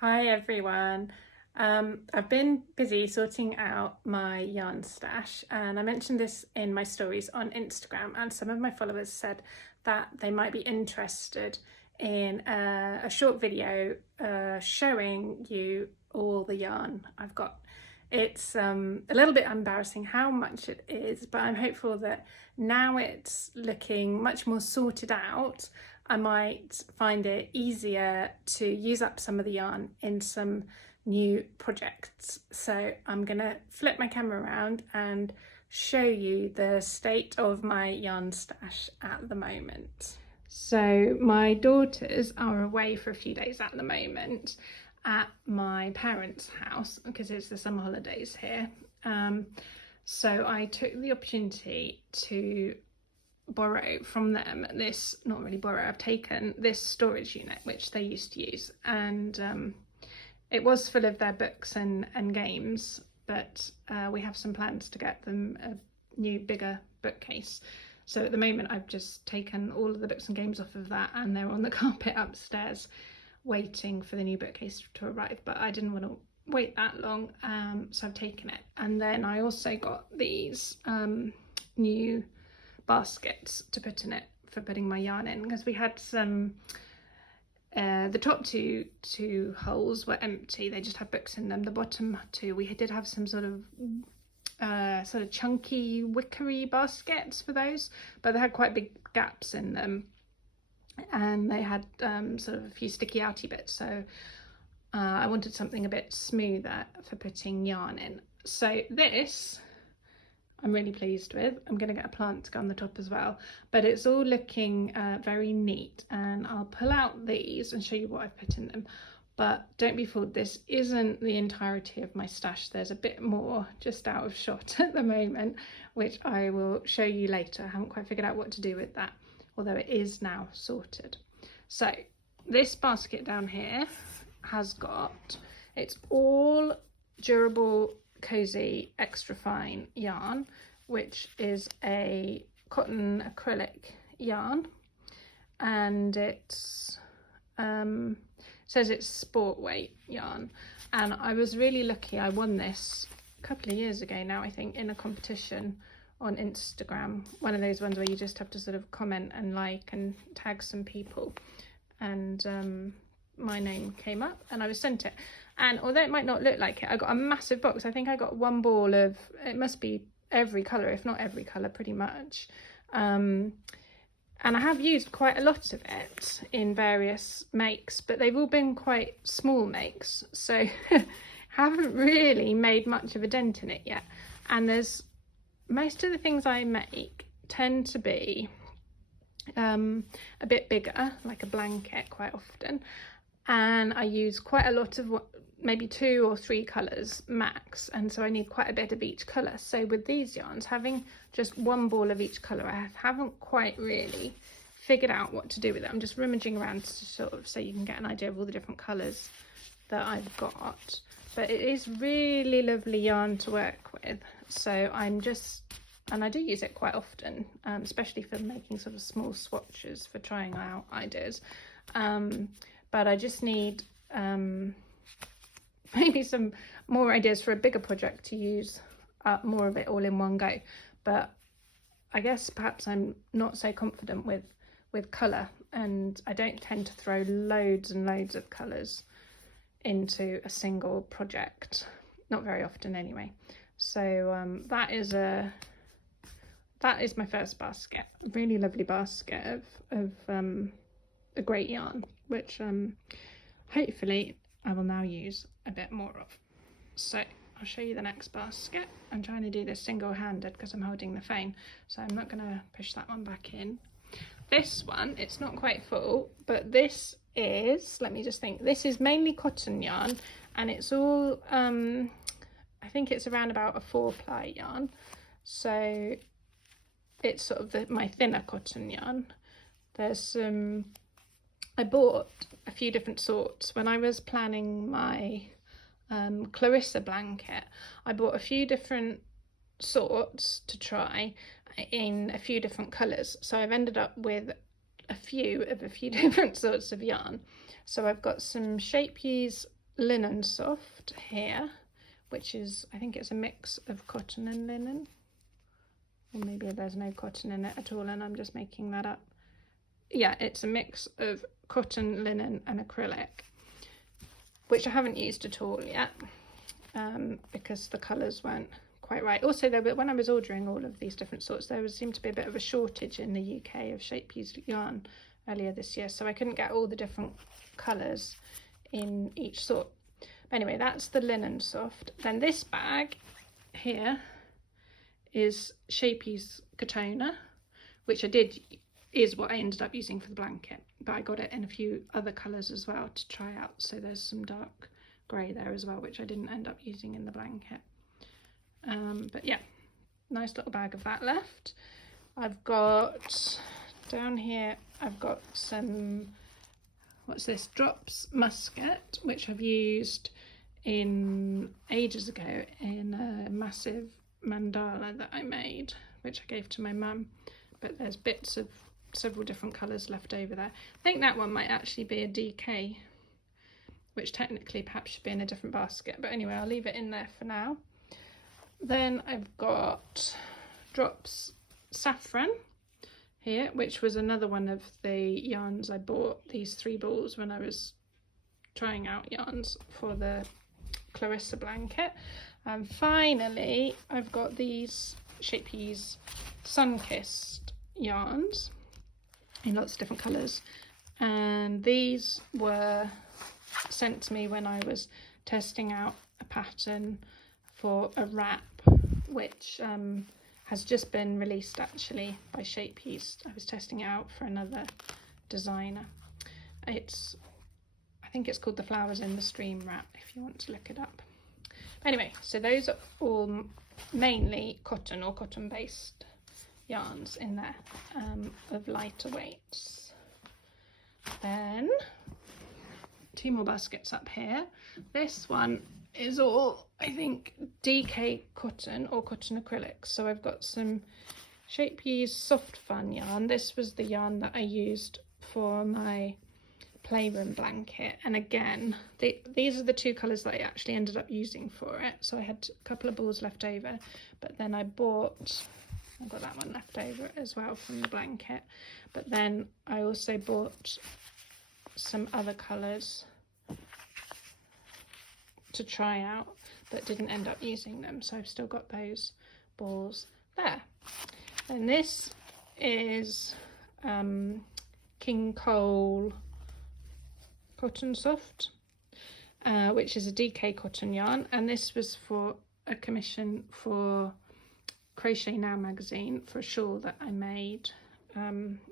Hi everyone. I've been busy sorting out my yarn stash, and I mentioned this in my stories on Instagram, and some of my followers said that they might be interested in a short video showing you all the yarn I've got. It's a little bit embarrassing how much it is, but I'm hopeful that now it's looking much more sorted out, I might find it easier to use up some of the yarn in some new projects. So I'm gonna flip my camera around and show you the state of my yarn stash at the moment. So my daughters are away for a few days at the moment at my parents' house because it's the summer holidays here. So I took the opportunity to borrow from them this, not really borrow, I've taken this storage unit which they used to use, and it was full of their books and games, but we have some plans to get them a new bigger bookcase. So at the moment I've just taken all of the books and games off of that, and they're on the carpet upstairs waiting for the new bookcase to arrive, but I didn't want to wait that long, so I've taken it. And then I also got these new baskets to put in it for putting my yarn in, because we had some the top two holes were empty, they just had books in them. The bottom two, we did have some sort of chunky wickery baskets for those, but they had quite big gaps in them, and they had sort of a few sticky outy bits, so I wanted something a bit smoother for putting yarn in. So this I'm really pleased with. I'm going to get a plant to go on the top as well, but it's all looking very neat, and I'll pull out these and show you what I've put in them. But don't be fooled, this isn't the entirety of my stash. There's a bit more just out of shot at the moment, which I will show you later. I haven't quite figured out what to do with that, although it is now sorted. So this basket down here has got, it's all durable cozy extra fine yarn, which is a cotton acrylic yarn, and it's says it's sport weight yarn, and I was really lucky. I won this a couple of years ago now, I think, in a competition on Instagram, one of those ones where you just have to sort of comment and like and tag some people, and my name came up and I was sent it. And although it might not look like it, I got a massive box. I think I got one ball of, it must be every colour, if not every colour, pretty much. And I have used quite a lot of it in various makes, but they've all been quite small makes, so haven't really made much of a dent in it yet. And there's, most of the things I make tend to be a bit bigger, like a blanket quite often, and I use quite a lot of maybe 2 or 3 colours max, and so I need quite a bit of each colour. So with these yarns, having just one ball of each colour, I haven't quite really figured out what to do with it. I'm just rummaging around to sort of, so you can get an idea of all the different colours that I've got. But it is really lovely yarn to work with, so I'm just, and I do use it quite often, especially for making sort of small swatches for trying out ideas. But I just need maybe some more ideas for a bigger project to use more of it all in one go. But I guess perhaps I'm not so confident with colour, and I don't tend to throw loads and loads of colours into a single project, not very often anyway. So that is my first basket, really lovely basket of a great yarn, which hopefully I will now use a bit more of. So I'll show you the next basket. I'm trying to do this single-handed because I'm holding the phone, so I'm not going to push that one back in. This one, it's not quite full, but this is, let me just think, this is mainly cotton yarn, and it's all I think it's around about a 4-ply yarn, so it's sort of my thinner cotton yarn. There's some, I bought a few different sorts when I was planning my Clarissa blanket. I bought a few different sorts to try in a few different colours, so I've ended up with a few different sorts of yarn. So I've got some Shapeuse linen soft here, which is, I think it's a mix of cotton and linen, or maybe there's no cotton in it at all and I'm just making that up. Yeah, it's a mix of cotton, linen and acrylic, which I haven't used at all yet because the colours weren't quite right. Also, though, but when I was ordering all of these different sorts, there seemed to be a bit of a shortage in the UK of Shapeuse yarn earlier this year, so I couldn't get all the different colours in each sort. But anyway, that's the linen soft. Then this bag here is Shapeuse Katona, which is what I ended up using for the blanket, but I got it in a few other colours as well to try out. So there's some dark grey there as well, which I didn't end up using in the blanket. But yeah, nice little bag of that left. I've got down here, I've got some, what's this, Drops Musket, which I've used in ages ago in a massive mandala that I made, which I gave to my mum, but there's bits of several different colours left over there. I think that one might actually be a DK, which technically perhaps should be in a different basket, but anyway, I'll leave it in there for now. Then I've got Drops Saffron here, which was another one of the yarns I bought, these 3 balls, when I was trying out yarns for the Clarissa blanket. And finally, I've got these Shapeuse Sun-Kissed yarns in lots of different colours, and these were sent to me when I was testing out a pattern for a wrap, which has just been released actually by Shapeuse. I was testing it out for another designer. I think it's called the Flowers in the Stream wrap, if you want to look it up. Anyway, so those are all mainly cotton or cotton based yarns in there, of lighter weights. Then 2 more baskets up here. This one is all, I think, DK cotton or cotton acrylics. So I've got some Shapeuse Soft Fun yarn. This was the yarn that I used for my playroom blanket, and again, these are the 2 colours that I actually ended up using for it. So I had a couple of balls left over, but then I've got that one left over as well from the blanket, but then I also bought some other colours to try out but didn't end up using them, so I've still got those balls there. And this is King Cole Cotton Soft, which is a DK cotton yarn, and this was for a commission for Crochet Now magazine for a shawl that I made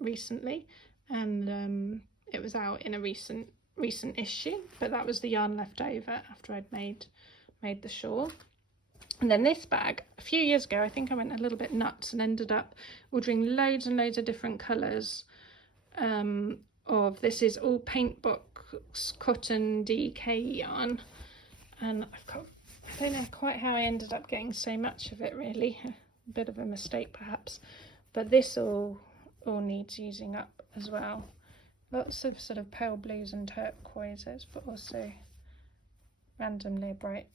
recently, and it was out in a recent issue, but that was the yarn left over after I'd made the shawl. And then this bag, a few years ago, I think I went a little bit nuts and ended up ordering loads and loads of different colours of, this is all paint box cotton DK yarn, and I don't know quite how I ended up getting so much of it, really. A bit of a mistake perhaps, but this all needs using up as well. Lots of sort of pale blues and turquoises, but also randomly a bright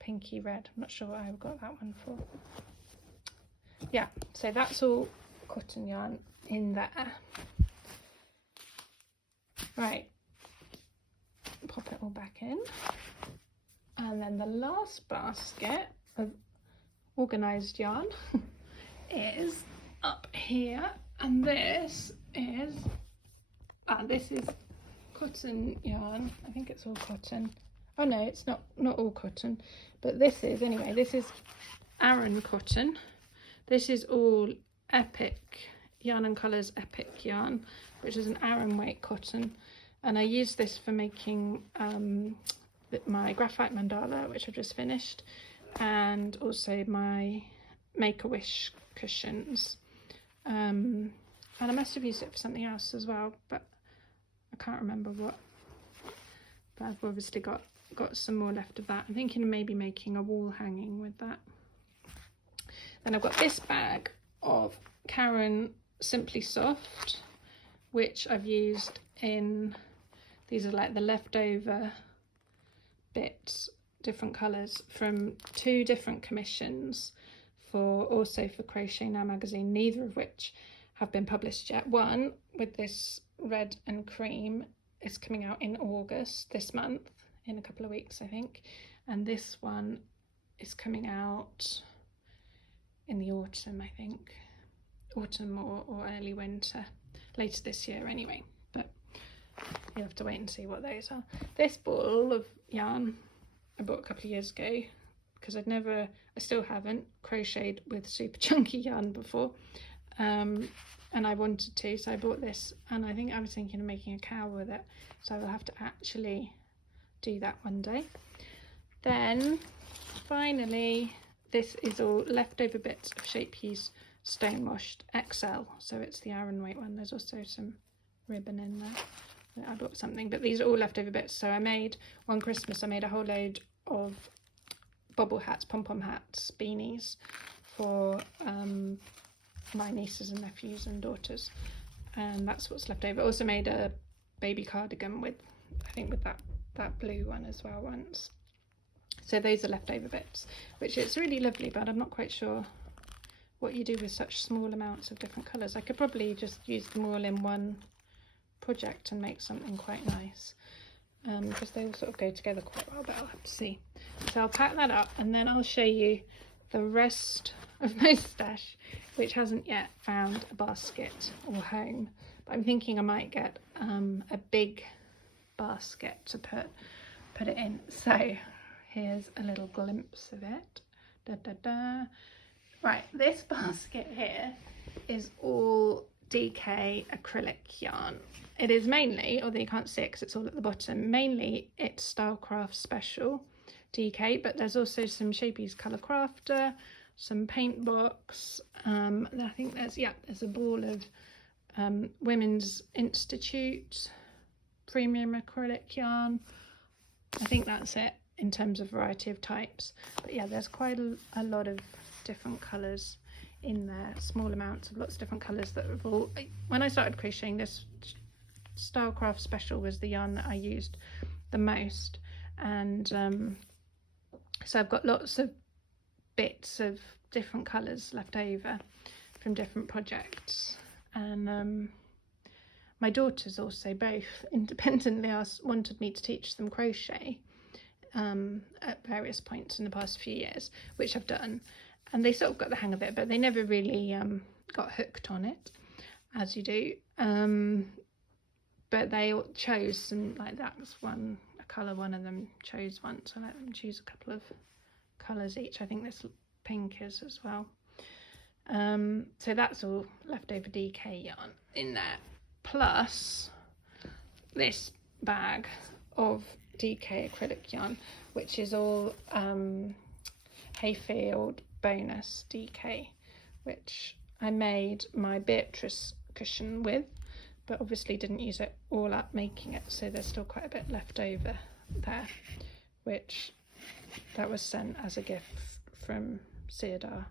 pinky red. I'm not sure what I got that one for. Yeah, so that's all cotton yarn in there. Right, pop it all back in. And then the last basket of organised yarn is up here, and this is cotton yarn. I think it's all cotton. Oh no, it's not all cotton, but this is Aran cotton. This is all Epic Yarn and Colours Epic yarn, which is an Aran weight cotton, and I use this for making my graphite mandala, which I've just finished, and also my Make-A-Wish cushions, and I must have used it for something else as well, but I can't remember what. But I've obviously got some more left of that. I'm thinking of maybe making a wall hanging with that. Then I've got this bag of Karen Simply Soft, which I've used in, these are like the leftover bits, different colours from 2 different commissions for Crochet Now magazine, neither of which have been published yet. One with this red and cream is coming out in August this month, in a couple of weeks I think, and this one is coming out in the autumn, I think, autumn or early winter, later this year anyway, but you'll have to wait and see what those are. This ball of yarn I bought a couple of years ago because I still haven't crocheted with super chunky yarn before, and I wanted to, so I bought this, and I think I was thinking of making a cowl with it, so I will have to actually do that one day. Then finally, this is all leftover bits of Shapey's Stone Washed XL, so it's the Aran weight one. There's also some ribbon in there. I bought something, but these are all leftover bits. So I made, one Christmas, I made a whole load of bobble hats, pom-pom hats, beanies for my nieces and nephews and daughters, and that's what's left over. I also made a baby cardigan with, I think with that blue one as well once. So those are leftover bits, which is really lovely, but I'm not quite sure what you do with such small amounts of different colours. I could probably just use them all in one project and make something quite nice, because they all sort of go together quite well, but I'll have to see. So I'll pack that up and then I'll show you the rest of my stash, which hasn't yet found a basket or home, but I'm thinking I might get a big basket to put it in. So here's a little glimpse of it. Da, da, da. Right, this basket here is all DK acrylic yarn. It is mainly, although you can't see it because it's all at the bottom, mainly it's Stylecraft Special DK, but there's also some Shapey's Colour Crafter, some paint box, I think there's a ball of Women's Institute premium acrylic yarn. I think that's it in terms of variety of types, but yeah, there's quite a lot of different colours in there, small amounts of lots of different colours that have all, when I started crocheting, this Stylecraft Special was the yarn that I used the most, and so I've got lots of bits of different colours left over from different projects, and my daughters also both independently wanted me to teach them crochet at various points in the past few years, which I've done, and they sort of got the hang of it, but they never really got hooked on it, as you do, but they all chose some, like that's a colour one of them chose once. I let them choose a couple of colours each. I think this pink is as well. So that's all leftover DK yarn in there, plus this bag of DK acrylic yarn, which is all Hayfield bonus DK, which I made my Beatrice cushion with, but obviously didn't use it all up making it, so there's still quite a bit left over there, which that was sent as a gift from Cedar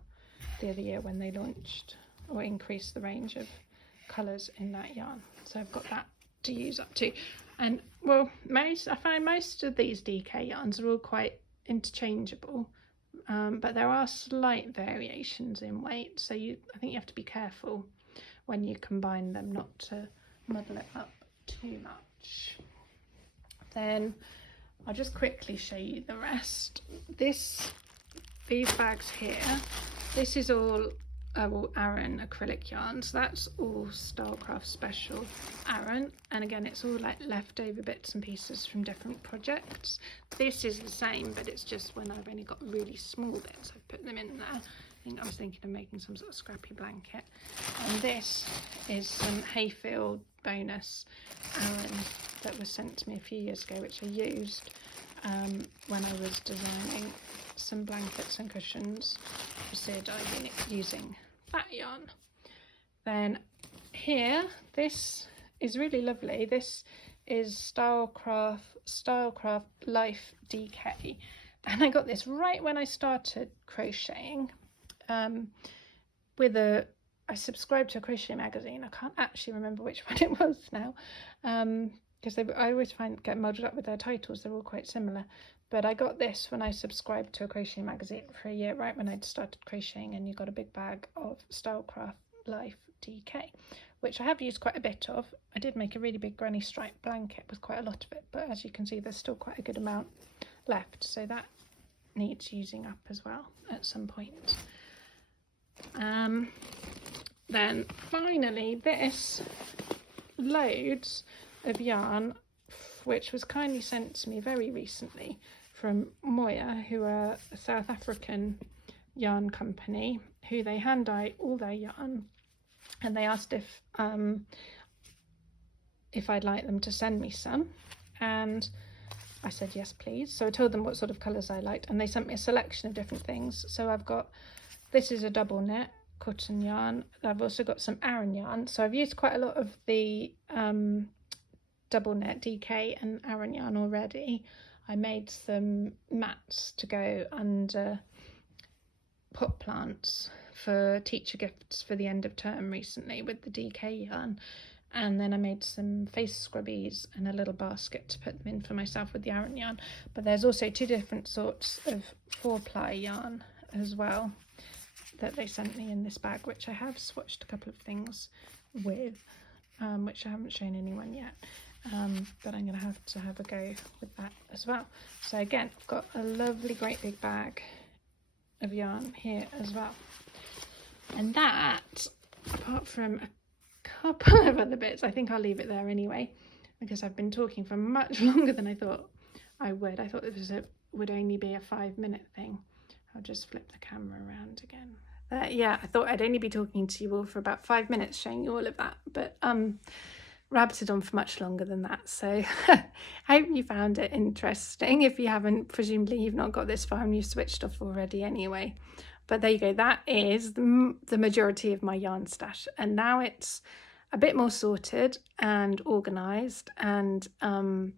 the other year when they launched or increased the range of colours in that yarn, so I've got that to use up too. And well, I find most of these DK yarns are all quite interchangeable, but there are slight variations in weight, so I think you have to be careful when you combine them not to muddle it up too much. Then I'll just quickly show you the rest. These bags here, this is all Aran acrylic yarns. That's all Stylecraft Special Aran, and again it's all like leftover bits and pieces from different projects. This is the same, but it's just when I've only got really small bits I've put them in there. I was thinking of making some sort of scrappy blanket. And this is some Hayfield bonus Aran that was sent to me a few years ago, which I used when I was designing some blankets and cushions for Cedar using that yarn. Then here, this is really lovely. This is Stylecraft Life DK, and I got this right when I started crocheting. I subscribed to a crochet magazine. I can't actually remember which one it was now, because I always get muddled up with their titles. They're all quite similar, but I got this when I subscribed to a crochet magazine for a year, right when I'd started crocheting, and you got a big bag of Stylecraft Life DK, which I have used quite a bit of. I did make a really big granny stripe blanket with quite a lot of it, but as you can see there's still quite a good amount left, so that needs using up as well at some point. Then finally this loads of yarn which was kindly sent to me very recently from Moya, who are a South African yarn company, who they hand dye all their yarn, and they asked if I'd like them to send me some, and I said yes please. So I told them what sort of colours I liked, and they sent me a selection of different things. So I've got, this is a double knit cotton yarn. I've also got some Aran yarn, so I've used quite a lot of the double knit DK and Aran yarn already. I made some mats to go under pot plants for teacher gifts for the end of term recently with the DK yarn, and then I made some face scrubbies and a little basket to put them in for myself with the Aran yarn. But there's also 2 different sorts of 4-ply yarn as well that they sent me in this bag, which I have swatched a couple of things with, which I haven't shown anyone yet, but I'm going to have a go with that as well. So again, I've got a lovely great big bag of yarn here as well, and that, apart from a couple of other bits, I think I'll leave it there anyway, because I've been talking for much longer than I thought I would. I thought this would only be a 5-minute thing. I'll just flip the camera around again. Yeah, I thought I'd only be talking to you all for about 5 minutes, showing you all of that, but rabbited on for much longer than that. So I hope you found it interesting. If you haven't, presumably you've not got this far and you've switched off already anyway. But there you go, that is the majority of my yarn stash, and now it's a bit more sorted and organised, and no,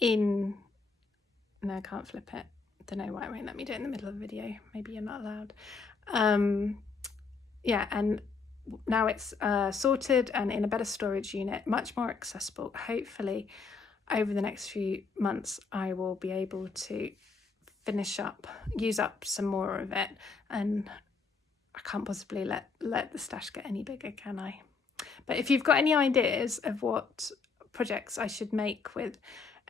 I can't flip it. Don't know why it won't let me do it in the middle of the video. Maybe you're not allowed. Yeah, and now it's sorted and in a better storage unit, much more accessible. Hopefully over the next few months I will be able to use up some more of it, and I can't possibly let the stash get any bigger, can I? But if you've got any ideas of what projects I should make with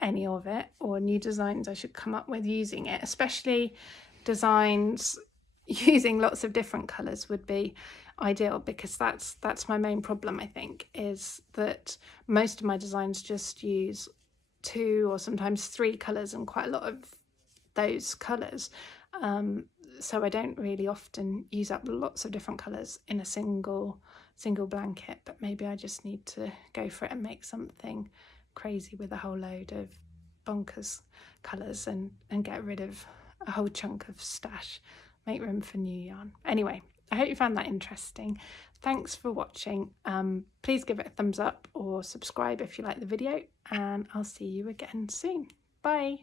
any of it, or new designs I should come up with using it, especially designs using lots of different colours, would be ideal, because that's my main problem, I think, is that most of my designs just use 2 or sometimes 3 colours, and quite a lot of those colours, so I don't really often use up lots of different colours in a single blanket. But maybe I just need to go for it and make something crazy with a whole load of bonkers colours and get rid of a whole chunk of stash, make room for new yarn. Anyway, I hope you found that interesting. Thanks for watching. Please give it a thumbs up or subscribe if you like the video, and I'll see you again soon. Bye.